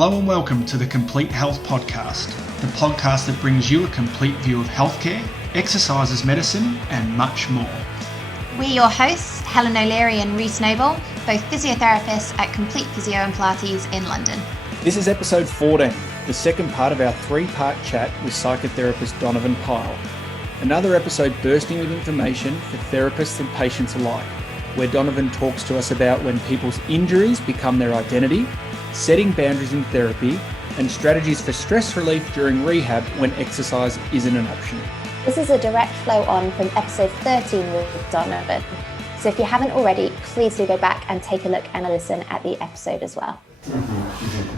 Hello and welcome to the Complete Health Podcast, the podcast that brings you a complete view of healthcare, exercise as medicine, and much more. We're your hosts, Helen O'Leary and Reece, both physiotherapists at Complete Physio Pilates in London. This is episode 14, the second part of our three-part chat with Psychotherapist Donovan Pyle. Another episode bursting with information for therapists and patients alike, where Donovan talks to us about when people's injuries become their identity, setting boundaries in therapy, and strategies for stress relief during rehab when exercise isn't an option. This is a direct flow on from episode 13 with Donovan. So if you haven't already, please do go back and take a look and a listen at the episode as well.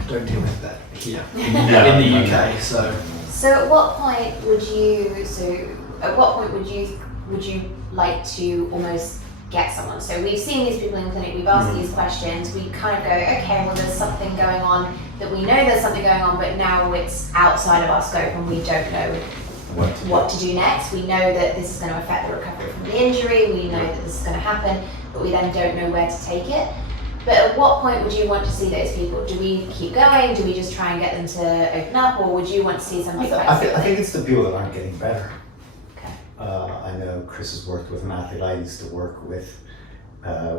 Don't deal with that here in the UK. So at what point would you like to almost get someone? So we've seen these people in clinic, we've asked these questions, we kind of go, okay, well there's something going on that we know there's something going on, but now it's outside of our scope and we don't know what to do next. We know that this is going to affect the recovery from the injury, we know that this is going to happen, but we then don't know where to take it. But at what point would you want to see those people? Do we keep going? Do we just try and get them to open up, or would you want to see something I think it's the people that aren't getting better. Okay. I know Chris has worked with an athlete I used to work with.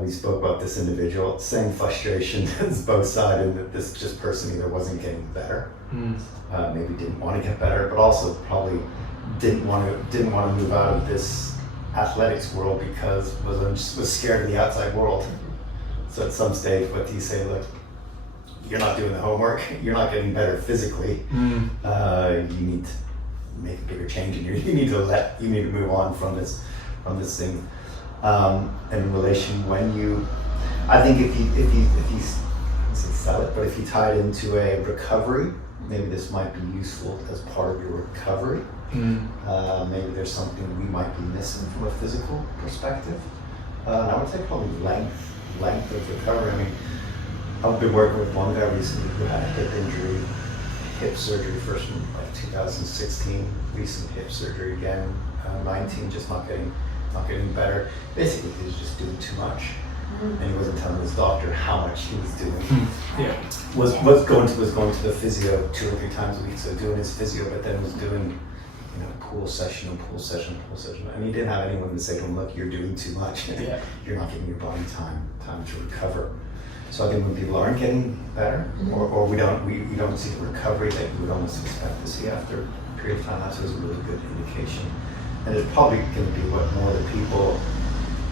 We spoke about this individual, same frustration as both sides, and that this just person either wasn't getting better, maybe didn't want to get better, but also probably didn't want to move out of this athletics world because was scared of the outside world. So at some stage, what do you say? Look, you're not doing the homework. You're not getting better physically. You need to make a bigger change, and you need to move on from this thing. And in relation, I think if you sell it, but if you tie it into a recovery, maybe this might be useful as part of your recovery. Maybe there's something we might be missing from a physical perspective. And I would say probably length of recovery. I mean, I've been working with one guy recently who had a hip injury, hip surgery first in like 2016, recent hip surgery again, 19, just not getting better. Basically, he was just doing too much, and he wasn't telling his doctor how much he was doing. Was going to the physio 2 or 3 times a week, so doing his physio, but then was doing pool session, and he didn't have anyone to say to him, look, you're doing too much. You're not giving your body time to recover. So I think when people aren't getting better, or we don't see the recovery that you would almost expect to see after a period of time, that's always a really good indication. And it's probably going to be more the people,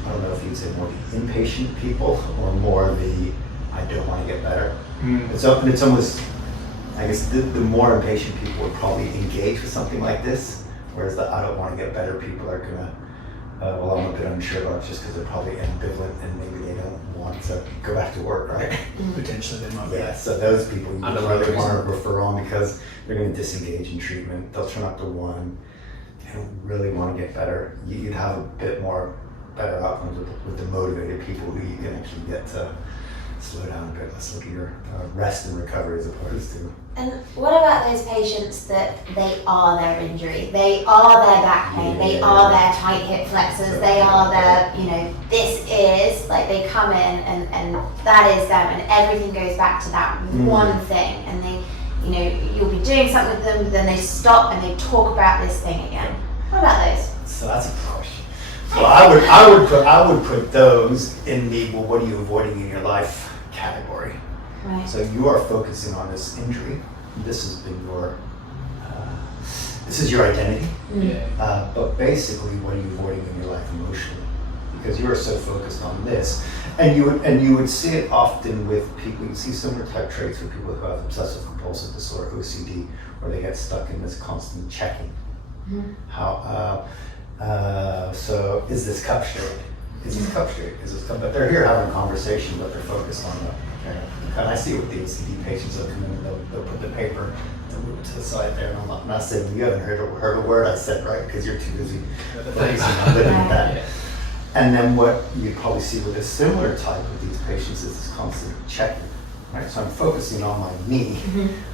I don't know if you'd say more the inpatient people or more the I don't want to get better. It's almost, I guess the more impatient people would probably engage with something like this, whereas the I don't want to get better people are going to, well, I'm a bit unsure about it just because they're probably ambivalent and maybe they don't want to go back to work, right? Potentially they might be. Yeah, so those people you really want to refer on because they're going to disengage in treatment. They'll turn up to 1. They don't really want to get better. You'd have a bit more better outcomes with the motivated people who you can actually get to slow down a bit. Let's look at your rest and recovery as opposed to. And what about those patients that they are their injury, they are their back pain, they are their tight hip flexors, they are their, this is, like they come in and that is them and everything goes back to that one thing, and they, you'll be doing something with them, then they stop and they talk about this thing again. What about those? So that's a question. So I would put those in the what are you avoiding in your life category. Right. So you are focusing on this injury. This has been this is your identity. But basically, what are you avoiding in your life emotionally? Because you are so focused on this, and you would see it often with people. You see similar type traits with people who have obsessive compulsive disorder, OCD, where they get stuck in this constant checking. So is this cup straight? Is this cup straight? Is this cup? But they're here having a conversation, but they're focused on and I see with the OCD patients, they'll come in, they'll put the paper, they'll move it to the side there, and I'm not saying you haven't heard a word I said, right? Because you're too busy focusing on living that. Yeah. And then what you probably see with a similar type of these patients is this constant checking, right? So I'm focusing on my knee.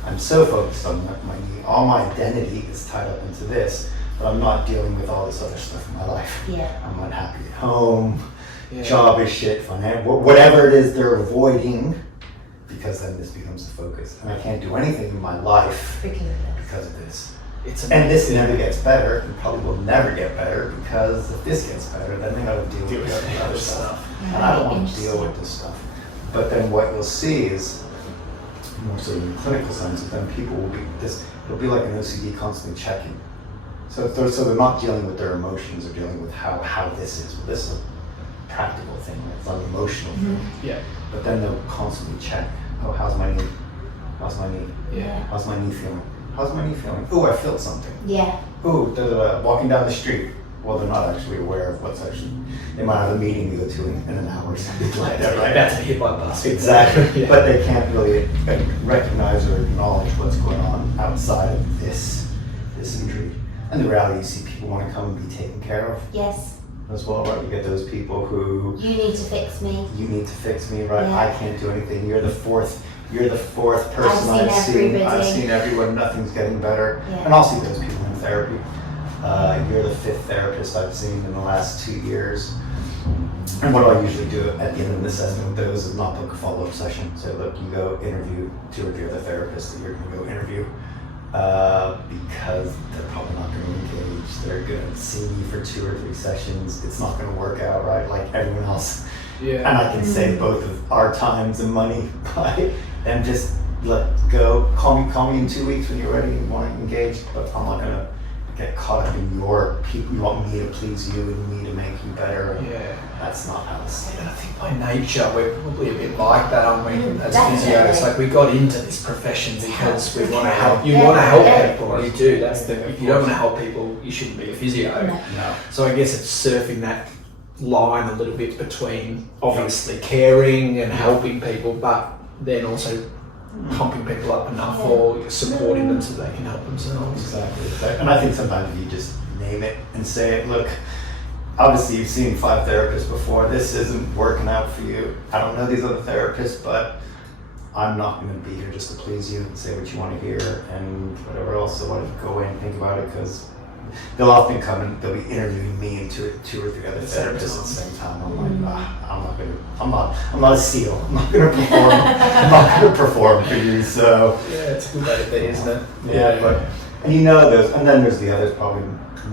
I'm so focused on my knee. All my identity is tied up into this, but I'm not dealing with all this other stuff in my life. I'm unhappy at home, job is shit, whatever it is they're avoiding because then this becomes the focus. And I can't do anything in my life because of this. And this never gets better, and probably will never get better, because if this gets better, then they got to deal with the other stuff. And I don't want to deal with this stuff. But then what you'll see is, more so in the clinical sense, then people will be it'll be like an OCD constantly checking. So they're not dealing with their emotions, they're dealing with how this is. Well, this is a practical thing, right? It's not an emotional thing. Yeah. But then they'll constantly check, oh, how's my knee? How's my knee? Yeah. How's my knee feeling? How's my knee feeling? Oh, I felt something. Yeah. Oh, walking down the street. Well, they're not actually aware of what's actually. They might have a meeting to go to in an hour or something like that, right? About to be hit by a bus. Exactly. Yeah. But they can't really recognize or acknowledge what's going on outside of this injury. And the reality, you see people want to come and be taken care of Yes. as well, right? You get those people who. You need to fix me. You need to fix me, right? Yeah. I can't do anything. You're the fourth person I've seen. I've seen everyone. Nothing's getting better. Yeah. And I'll see those people in therapy. You're the fifth therapist I've seen in the last 2 years. And what do I usually do at the end of an assessment with those is not book a follow-up session. So look, you go interview 2 or 3 other therapists that you're going to go interview, because they're probably not going to engage. They're going to see me for 2 or 3 sessions. It's not going to work out right, like everyone else. Yeah. And I can save both of our times and money by them just let go. Call me in 2 weeks when you're ready and want to engage. But I'm not going to get caught up in your people. You want me to please you and me to make you better. And that's not how this is. And I think by nature we're probably a bit like that, aren't we? As Definitely. physios, like we got into this profession because we want to help. You want to help people, you do. If you don't want to help people, you shouldn't be a physio. No. So I guess it's surfing that line a little bit between obviously caring and helping people, but then also pumping people up enough or supporting them so they can help themselves. Exactly. And I think sometimes if you just name it and say it, look, obviously you've seen 5 therapists before, this isn't working out for you. I don't know these other therapists, but I'm not going to be here just to please you and say what you want to hear and whatever else. So why don't you go away and think about it, because they'll often come and they'll be interviewing me and 2 or 3 other therapists at the same time. I'm like, I'm not a SEAL. I'm not gonna perform. I'm not gonna perform for you. So Yeah, it's a good way to be, isn't it? And you know those, and then there's the others, probably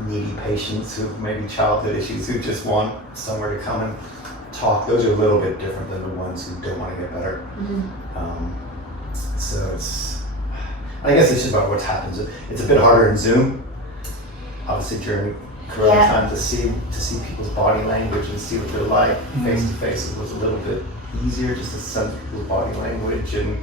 needy patients who maybe childhood issues who just want somewhere to come and talk. Those are a little bit different than the ones who don't want to get better. So I guess it's just about what happens. It's a bit harder in Zoom. Obviously during Corona time to see people's body language and see what they're like face to face, it was a little bit easier just to sense people's body language and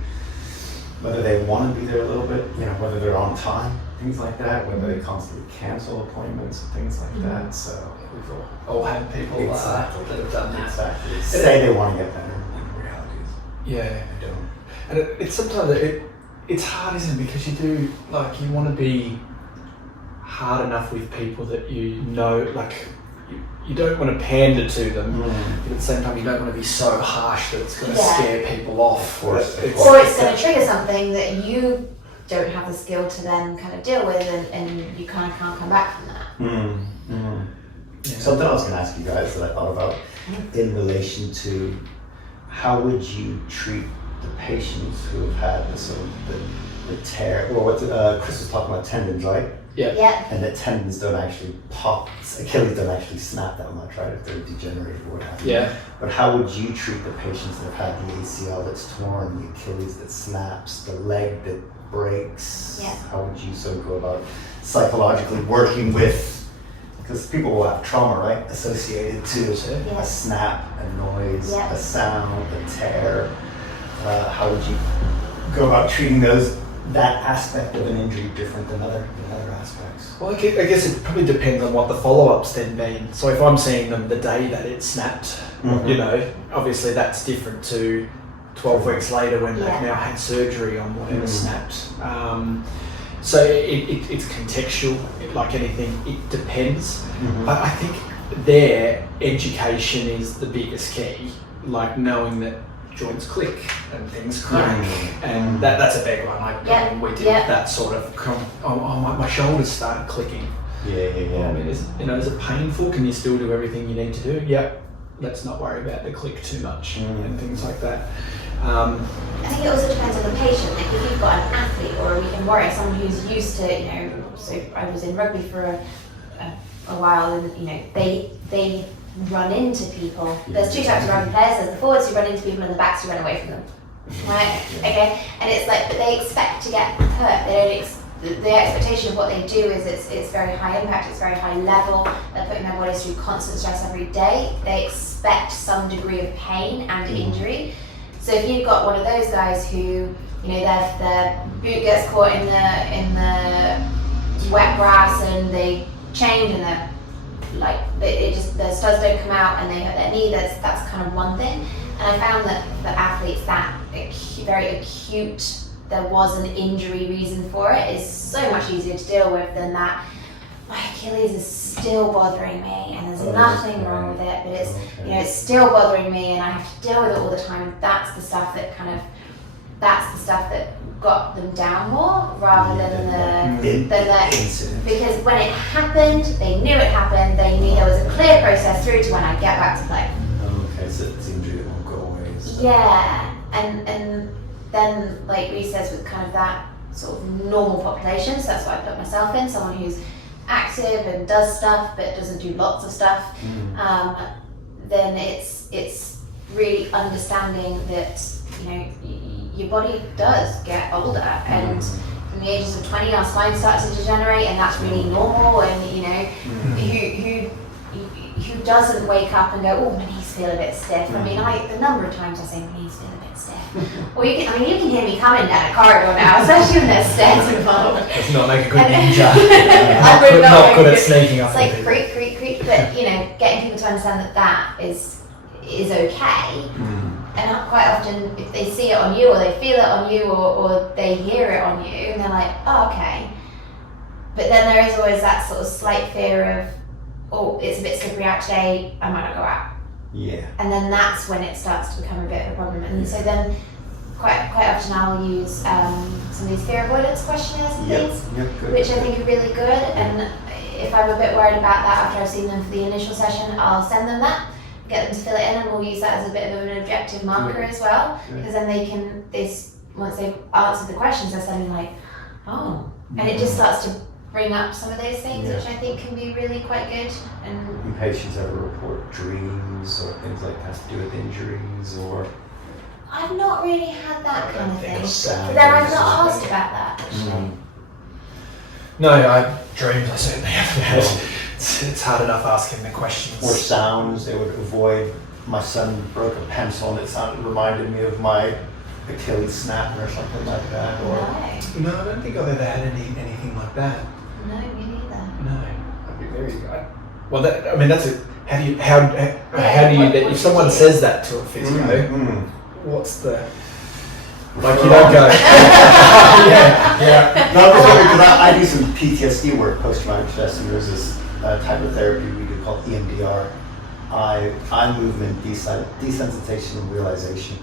whether they want to be there a little bit, whether they're on time, things like that, whether they constantly cancel appointments and things like that. So We've all had people that have done that. Exactly. Say they want to get better, in reality Yeah. they don't. And it's sometimes it's hard, isn't it? Because you want to be hard enough with people that you don't want to pander to them, but at the same time you don't want to be so harsh that it's going to scare people off. Or it's going to trigger something that you don't have the skill to then kind of deal with, and you kind of can't come back from that. Something I was going to ask you guys that I thought about in relation to how would you treat the patients who have had the tear, or what Chris was talking about, tendons, right? Yeah. And the tendons don't actually pop, Achilles don't actually snap that much, right, if they're degenerated or what have you. Yeah. But how would you treat the patients that have had the ACL that's torn, the Achilles that snaps, the leg that breaks? Yeah. How would you so go about psychologically working with, because people will have trauma, right, associated to a snap, a noise, a sound, a tear. How would you go about treating that aspect of an injury different than other aspects? Well, I guess it probably depends on what the follow-up's then been. So if I'm seeing them the day that it snapped, obviously that's different to 12 weeks later when they've now had surgery on whatever snapped. So it's contextual, like anything, it depends. But I think their education is the biggest key, like knowing that joints click and things crack, and that's a big one. I mean, we did that sort of. My shoulders started clicking. Yeah. I mean, is it painful? Can you still do everything you need to do? Yep. let's not worry about the click too much and things like that. I think it also depends on the patient. Like if you've got an athlete or a weekend warrior, someone who's used to, so I was in rugby for a while, and they run into people. There's two types of rugby players. There's the forwards who run into people and the backs who run away from them. Right? Okay. And it's like, but they expect to get hurt. They don't. The expectation of what they do is it's very high impact. It's very high level. They're putting their bodies through constant stress every day. They expect some degree of pain and injury. So if you've got one of those guys who, their boot gets caught in the wet grass and they change and they're like, the studs don't come out and they hurt their knee, that's kind of one thing. And I found that for athletes, that very acute, there was an injury reason for it, is so much easier to deal with than that. My Achilles is still bothering me and there's nothing wrong with it, but it's it's still bothering me and I have to deal with it all the time. That's the stuff that got them down more rather than the incident. Because when it happened, they knew it happened, they knew there was a clear process through to when I get back to play. Okay, so it's injury that won't go away. So. Yeah, and then like Reece says, with kind of that sort of normal population, so that's what I put myself in, someone who's active and does stuff but doesn't do lots of stuff, then it's really understanding that your body does get older, and from the ages of 20 our spine starts to degenerate, and that's really normal. And who doesn't wake up and go, oh, my knees feel a bit stiff? I mean, the number of times I say my knees feel a bit stiff. Or you can hear me coming down a corridor now, especially when there's stairs involved. Let's not make a good ninja. not good at sneaking up. It's like creak, creak, creak. But getting people to understand that is okay. And quite often, if they see it on you, or they feel it on you, or they hear it on you, and they're like, oh, okay. But then there is always that sort of slight fear of, oh, it's a bit slippery out today, I might not go out. Yeah. And then that's when it starts to become a bit of a problem. And so then quite often I'll use some of these fear avoidance questionnaires and things, which I think are really good. And if I'm a bit worried about that after I've seen them for the initial session, I'll send them that, get them to fill it in, and we'll use that as a bit of an objective marker as well, because then once they've answered the questions, they're suddenly like, oh, and it just starts to bring up some of those things, which I think can be really quite good. And patients ever report dreams or things like that to do with injuries, or? I've not really had that kind of thing. But then I've not asked about that actually. No, dreams I certainly haven't had. It's hard enough asking the questions. Or sounds they would avoid. My son broke a pencil and it reminded me of my Achilles snapping or something like that. Or No, I don't think I've ever had anything like that. No, me neither. No, that'd be very good. Well, that's it. How do you if someone says that to a physio, what's the you don't go? No, because I do some PTSD work, post-traumatic stress, and there's this type of therapy we do called EMDR, eye movement desensitization and realization.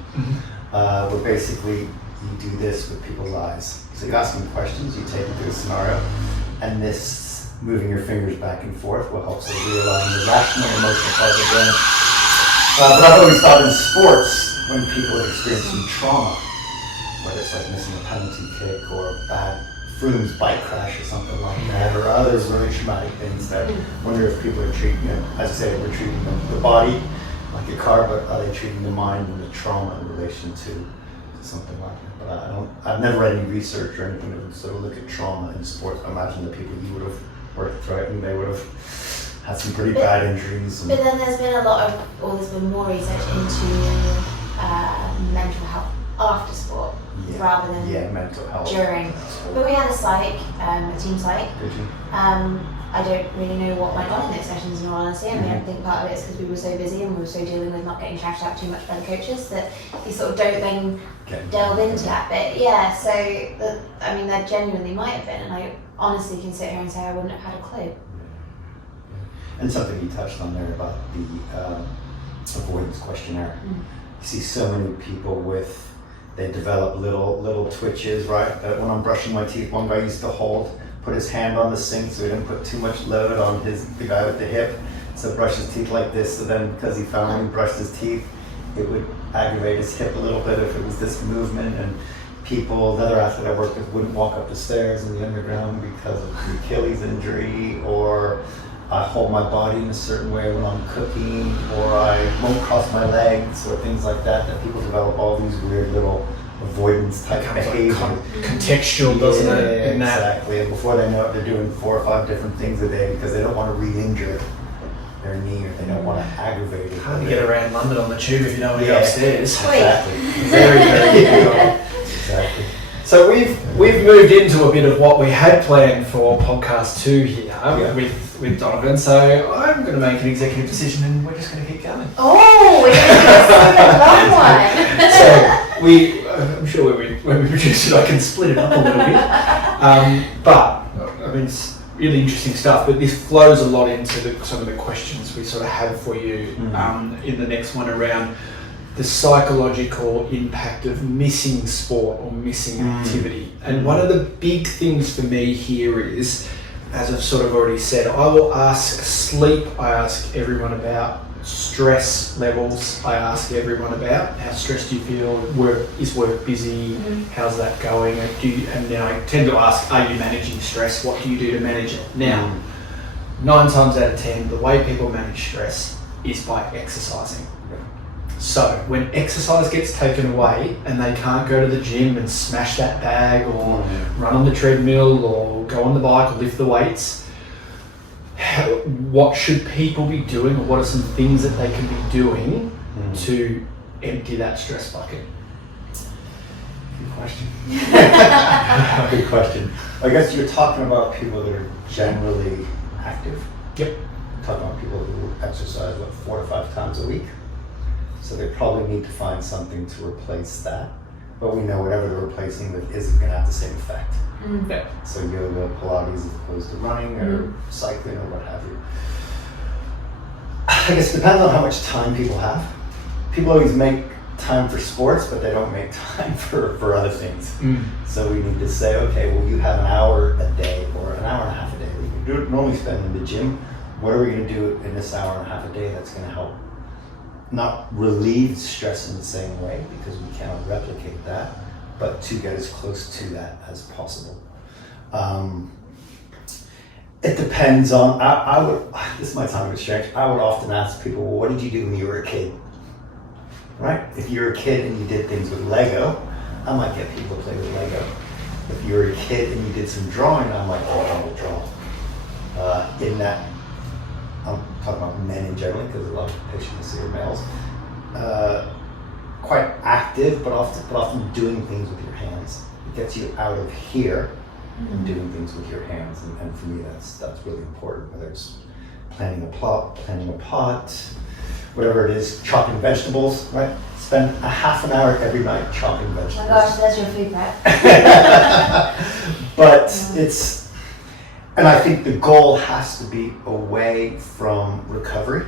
Where basically you do this with people's eyes. So you ask them questions, you take them through a scenario, and this moving your fingers back and forth will help them realign the rational and emotional part of the brain. But I've always thought in sports, when people have experienced some trauma, whether it's like missing a penalty kick or a bad Froome's bike crash or something like that, or other really traumatic things, that I wonder if people are treating it, as I say, we're treating the body like a car, but are they treating the mind and the trauma in relation to something like that? But I've never read any research or anything that would sort of look at trauma in sports. I imagine the people you would have worked through it, and they would have had some pretty bad injuries. But then there's been there's been more research into mental health after sport rather than mental health during. But we had a team psych. Did you? I don't really know what went on in those sessions, in all honesty. I mean, I think part of it is because we were so busy and we were so dealing with not getting shouted out too much by the coaches that you sort of don't then delve into that bit. Yeah, so there genuinely might have been, and I honestly can sit here and say I wouldn't have had a clue. And something you touched on there about the avoidance questionnaire. You see so many people they develop little twitches, right? That when I'm brushing my teeth, one guy used to put his hand on the sink so he didn't put too much load on the guy with the hip. So brush his teeth like this, so then because he found when he brushed his teeth, it would aggravate his hip a little bit if it was this movement. And the other athlete I worked with wouldn't walk up the stairs in the underground because of the Achilles injury, or I hold my body in a certain way when I'm cooking, or I won't cross my legs, or things like that people develop all these weird little avoidance type behavior. Contextual, doesn't it? In Exactly. And before they know it, they're doing 4 or 5 different things a day because they don't want to re-injure their knee, or they don't want to aggravate it. Hard to get around London on the tube if you don't want to go upstairs. Exactly. Very, very difficult. Exactly. So we've moved into a bit of what we had planned for podcast 2 here with Donovan. So I'm going to make an executive decision, and we're just going to keep going. Oh, we're going to do a long one. I'm sure when we produce it, I can split it up a little bit. But I mean, it's really interesting stuff. But this flows a lot into some of the questions we sort of have for you in the next one around the psychological impact of missing sport or missing activity. And one of the big things for me here is, as I've sort of already said, I will ask sleep, I ask everyone about stress levels, I ask everyone about how stressed you feel, is work busy, how's that going, and then I tend to ask, are you managing stress, what do you do to manage it? Now, 9 times out of 10, the way people manage stress is by exercising. So when exercise gets taken away and they can't go to the gym and smash that bag or run on the treadmill or go on the bike or lift the weights, what should people be doing, or what are some things that they can be doing to empty that stress bucket? Good question. Good question. I guess you're talking about people that are generally active. Yep. You're talking about people who exercise 4 to 5 times a week. So they probably need to find something to replace that. But we know whatever they're replacing with isn't going to have the same effect. Yeah. So yoga, Pilates as opposed to running or cycling or what have you. I guess it depends on how much time people have. People always make time for sports, but they don't make time for other things. So we need to say, okay, well, you have an hour a day or an hour and a half a day that you normally spend in the gym. What are we going to do in this hour and a half a day that's going to help not relieve stress in the same way, because we cannot replicate that, but to get as close to that as possible. It depends on, I would, this might sound a bit strange, I would often ask people, well, what did you do when you were a kid? Right? If you were a kid and you did things with Lego, I might get people to play with Lego. If you were a kid and you did some drawing, I might get people to draw. In that, I'm talking about men in general, because a lot of patients here are males. Quite active, but often doing things with your hands. It gets you out of here and doing things with your hands. And for me, that's really important. Whether it's planting a pot, whatever it is, chopping vegetables, right? Spend a half an hour every night chopping vegetables. Oh my gosh, that's your food prep. But it's, and I think the goal has to be away from recovery,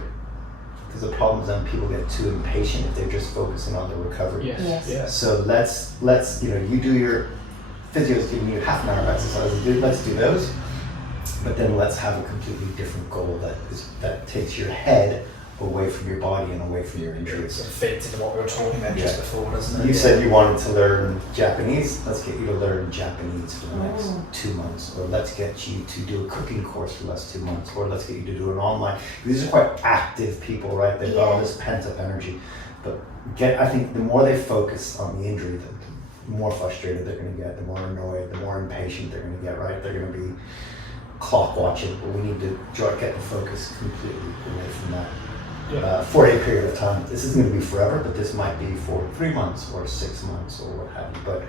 because the problem is then people get too impatient if they're just focusing on the recovery. Yes. So let's you do your physio's giving you half an hour of exercise. Let's do those, but then let's have a completely different goal that takes your head away from your body and away from your injuries. It fits into what we were talking about just before, doesn't it? You said you wanted to learn Japanese. Let's get you to learn Japanese for the next 2 months, or let's get you to do a cooking course for the last 2 months, or let's get you to do an online. These are quite active people, right? They've got all this pent up energy. But I think the more they focus on the injury, the more frustrated they're going to get, the more annoyed, the more impatient they're going to get, right? They're going to be clock watching, but we need to get the focus completely away from that. For a period of time. This isn't going to be forever, but this might be for 3 months or 6 months or what have you. But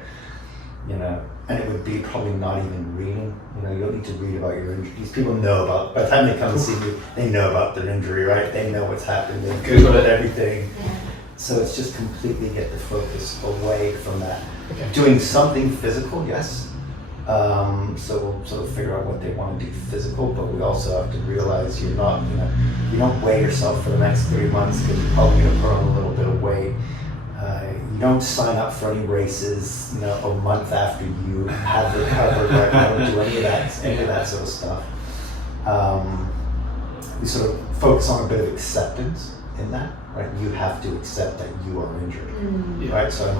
and it would be probably not even reading. You don't need to read about your injury. These people know about. By the time they come and see you, they know about their injury, right? They know what's happened. They Google everything. So it's just completely get the focus away from that. Okay. Doing something physical, yes. So we'll sort of figure out what they want to do physical, but we also have to realize you don't weigh yourself for the next 3 months because you're probably going to put on a little bit of weight. You don't sign up for any races, a month after you have recovered, right? You don't do any of that sort of stuff. we sort of focus on a bit of acceptance in that, right? You have to accept that you are injured, right? So I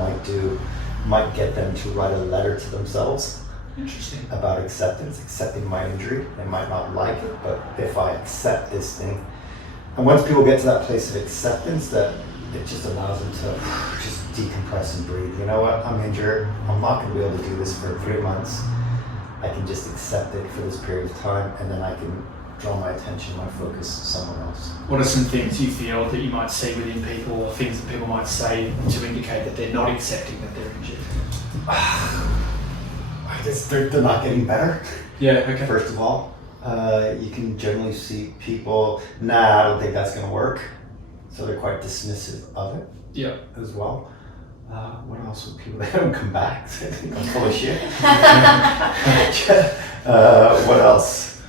might get them to write a letter to themselves. Interesting. About accepting my injury. They might not like it, but if I accept this thing, and once people get to that place of acceptance, that it just allows them to just decompress and breathe. You know what? I'm injured. I'm not going to be able to do this for 3 months. I can just accept it for this period of time, and then I can draw my attention, my focus somewhere else. What are some things you feel that you might see within people, or things that people might say to indicate that they're not accepting that they're injured? I guess they're not getting better. Yeah, okay. First of all, you can generally see people, I don't think that's going to work. So they're quite dismissive of it. Yeah. As well. What else would people, they don't come back. They think I'm full of shit. What else?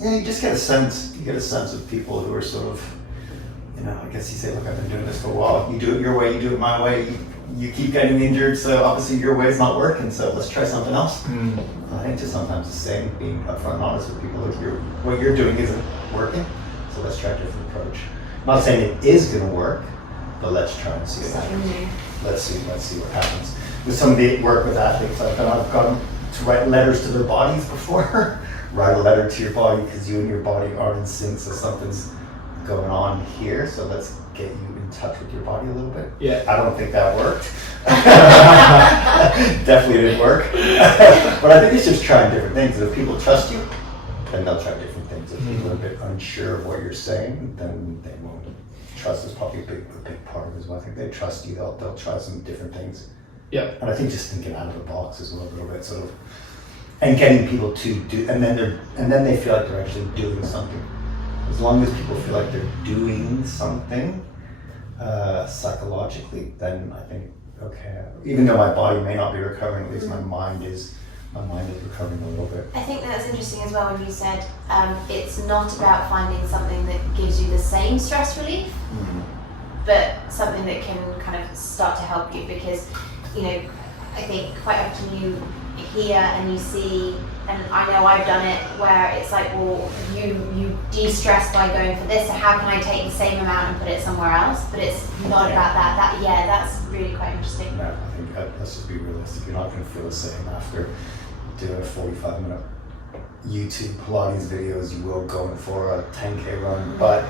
You just get a sense. You get a sense of people who are sort of, I guess you say, look, I've been doing this for a while. You do it your way, you do it my way. You keep getting injured, so obviously your way is not working, so let's try something else. I think just sometimes the same, being upfront and honest with people, look, what you're doing isn't working, so let's try a different approach. I'm not saying it is going to work, but let's try and see what happens. Let's see what happens. With some of the work with athletes I've done, I've got them to write letters to their bodies before. Write a letter to your body because you and your body aren't in sync, so something's going on here, so let's get you in touch with your body a little bit. Yeah. I don't think that worked. Definitely didn't work. But I think it's just trying different things. If people trust you, then they'll try different things. If people are a bit unsure of what you're saying, then they won't. Trust is probably a big part of it as well. I think they trust you, they'll try some different things. Yeah. And I think just thinking out of the box as well a little bit, sort of, and getting people to do, and then they feel like they're actually doing something. As long as people feel like they're doing something psychologically, then I think, okay, even though my body may not be recovering, at least my mind is recovering a little bit. I think that's interesting as well when you said it's not about finding something that gives you the same stress relief, but something that can kind of start to help you, because, I think quite often you hear and you see, and I know I've done it, where it's like, well, you de-stress by going for this, so how can I take the same amount and put it somewhere else? But it's not about that. That's really quite interesting. No, I think let's just be realistic. You're not going to feel the same after doing a 45-minute YouTube Pilates video as you will going for a 10K run, but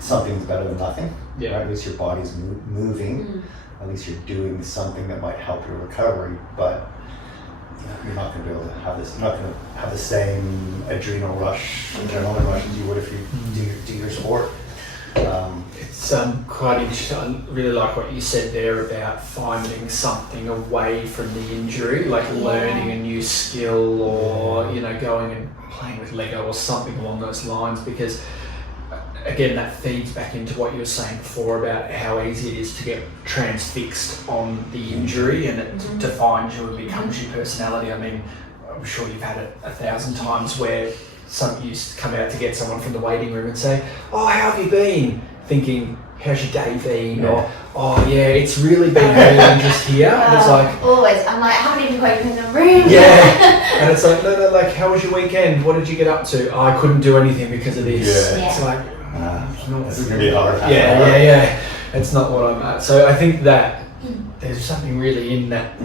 something's better than nothing. Yeah. Right? At least your body's moving. At least you're doing something that might help your recovery, but you're not going to be able to have this. You're not going to have the same adrenaline rush as you would if you do your sport. It's quite interesting. I really like what you said there about finding something away from the injury, like learning a new skill, or going and playing with Lego or something along those lines, because again, that feeds back into what you were saying before about how easy it is to get transfixed on the injury, and it defines you and becomes your personality. I mean, I'm sure you've had it 1,000 times where you come out to get someone from the waiting room and say, "Oh, how have you been?" Thinking, "How's your day been?" Or, "Oh yeah, it's really been more than just here." And it's like, always, I'm like, how many people are in the room? Yeah. And it's like, no, like, how was your weekend? What did you get up to? "Oh, I couldn't do anything because of this." Yeah. It's like, this is going to be hard. Yeah. It's not what I'm at. So I think that there's something really in that.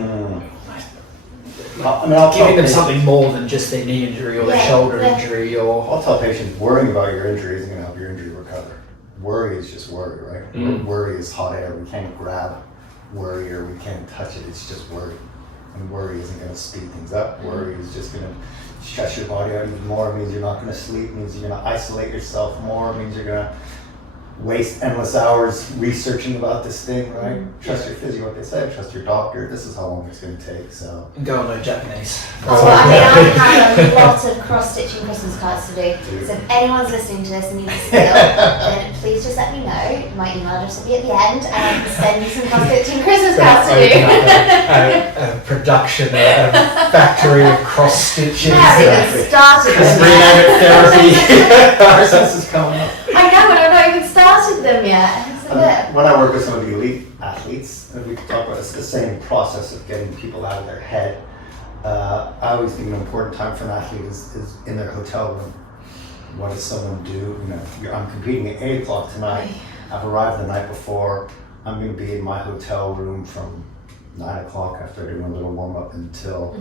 Giving them something more than just their knee injury or their shoulder injury, or I'll tell patients, worrying about your injury isn't going to help your injury recover. Worry is just worry, right? Worry is hot air. We can't grab worry or we can't touch it. It's just worry. And worry isn't going to speed things up. Worry is just going to stress your body out even more. It means you're not going to sleep. It means you're going to isolate yourself more. It means you're going to waste endless hours researching about this thing, right? Trust your physio, what they said. Trust your doctor. This is how long it's going to take. So go and learn Japanese. I have a lot of cross-stitching Christmas cards to do. So if anyone's listening to this and needs a skill, then please just let me know. My email address will be at the end, and I can send you some cross-stitching Christmas cards to do. A production, a factory of cross-stitching. I haven't even started them yet. Therapy. Christmas is coming up. I know, and I've not even started them yet. When I work with some of the elite athletes, and we can talk about it's the same process of getting people out of their head. I always think an important time for an athlete is in their hotel room. what does someone do? I'm competing at 8 o'clock tonight. I've arrived the night before. I'm going to be in my hotel room from 9 o'clock after doing a little warm up until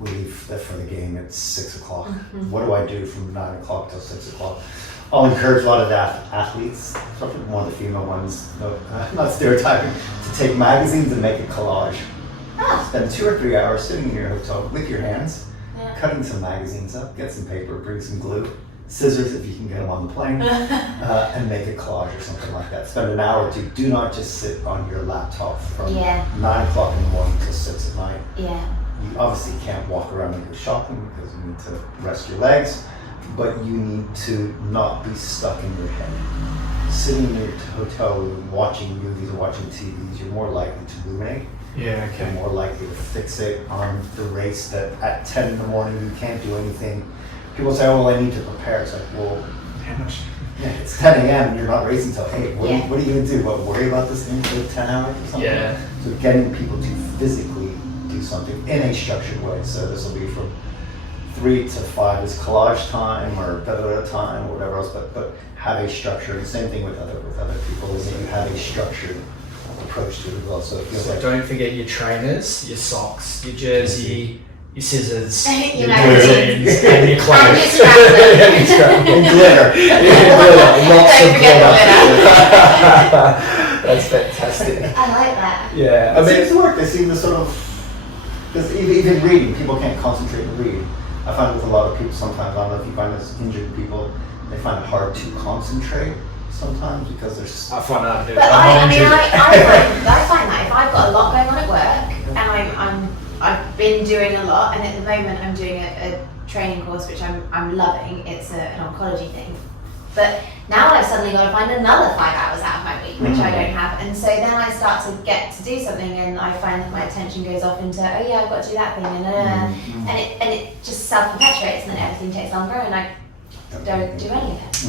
we leave for the game at 6 o'clock. What do I do from 9 o'clock till 6 o'clock? I'll encourage a lot of athletes, especially one of the female ones, not stereotyping, to take magazines and make a collage. Spend 2 or 3 hours sitting in your hotel with your hands, cutting some magazines up, get some paper, bring some glue, scissors if you can get them on the plane, and make a collage or something like that. Spend an hour or two. Do not just sit on your laptop from 9 o'clock in the morning till 6 at night. You obviously can't walk around and go shopping because you need to rest your legs, but you need to not be stuck in your head. Sitting in your hotel room, watching movies or watching TVs, you're more likely to ruminate. Yeah, okay. You're more likely to fixate on the race that at 10 in the morning you can't do anything. People say, oh, well, I need to prepare. It's like, well, it's 10 a.m. and you're not racing till 8. What are you going to do? Worry about this thing for 10 hours or something? Yeah. So getting people to physically do something in a structured way. So this will be from 3 to 5 is collage time or da-da-da time or whatever else, but have a structure. And same thing with other people is that you have a structured approach to it as well. So it feels like don't forget your trainers, your socks, your jersey, your scissors, your magazines, and your clothes. and glitter. Lots of glitter. That's fantastic. I like that. Yeah, it seems to work. They seem to sort of, because even reading, people can't concentrate and read. I find with a lot of people sometimes, I don't know if you find this, injured people, they find it hard to concentrate sometimes because there's. I find that too. But I find that if I've got a lot going on at work and I've been doing a lot, and at the moment I'm doing a training course which I'm loving. It's an oncology thing, but now I've suddenly got to find another 5 hours out of my week which I don't have, and so then I start to get to do something and I find that my attention goes off into I've got to do that thing and it just self-perpetuates, and then everything takes longer and I don't do any of it.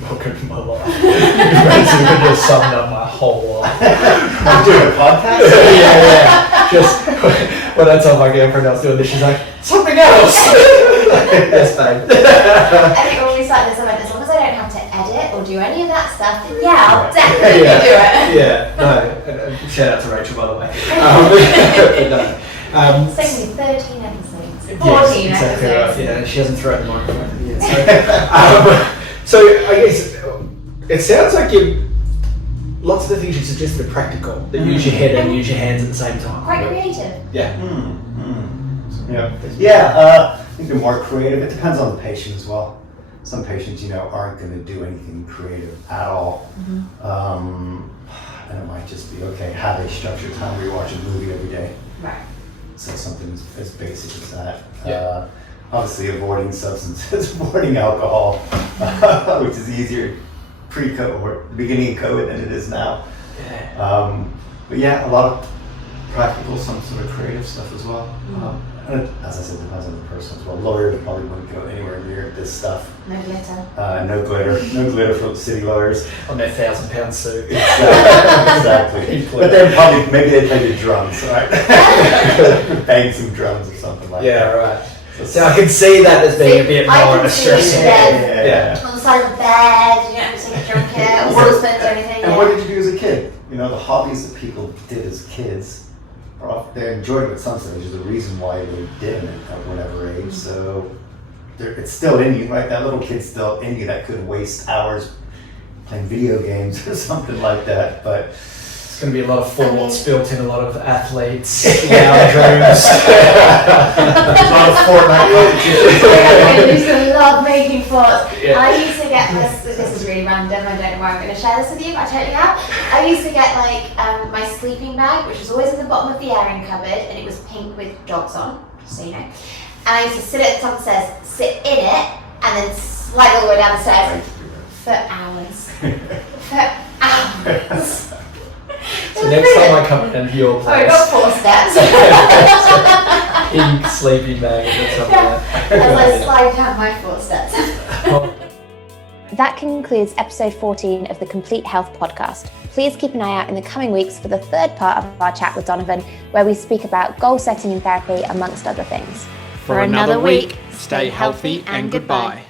Welcome to my life. You basically just summed up my whole life. I'm doing a podcast? yeah. Just when I tell my girlfriend I was doing this, she's like, something else. Yes, babe. And it always like this, I went, as long as I don't have to edit or do any of that stuff, then I'll definitely do it. Yeah, no. Shout out to Rachel, by the way. It's taken me 13 episodes. 14 exactly episodes. Right. Yeah, she hasn't thrown the microphone yet. So I guess it sounds like lots of the things you suggested are practical. That use your head and use your hands at the same time. Quite creative. Yeah. I think they're more creative. It depends on the patient as well. Some patients, aren't going to do anything creative at all. And it might just be, have a structured time where you watch a movie every day. Right. So something as basic as that. Yeah. Obviously avoiding substances, avoiding alcohol, which is easier pre-COVID or the beginning of COVID than it is now. Yeah. But yeah, a lot of practical, some sort of creative stuff as well. And it, as I said, depends on the person as well. Lawyers probably wouldn't go anywhere near this stuff. No glitter. No glitter for city lawyers. On their £1,000 suit. Exactly. But then probably, maybe they play the drums, right? Bang some drums or something like that. Yeah, right. So I can see that as being a bit more of a stress. Yeah. On the side of the bed, you don't have to get drunk here, or husbands or anything. And what did you do as a kid? The hobbies that people did as kids, they enjoyed it at some stage. There's a reason why they did it at whatever age. So it's still in you, right? That little kid's still in you that could waste hours playing video games or something like that. But it's going to be a lot of forts built in, a lot of athletes, lounge rooms. A lot of Fortnite competitions. I used to love making forts. Yeah. I used to get this is really random, I don't know why I'm going to share this with you, but I totally have. I used to get my sleeping bag, which was always in the bottom of the airing cupboard, and it was pink with dogs on, just so you know. And I used to sit at the top of the stairs, sit in it, and then slide all the way down the stairs for hours. For hours. So next time I come into your place, I got 4 steps. pink sleeping bag or something like that. As I slide down my 4 steps. That concludes episode 14 of the Complete Health podcast. Please keep an eye out in the coming weeks for the third part of our chat with Donovan, where we speak about goal setting in therapy, amongst other things. For another week, stay healthy and goodbye.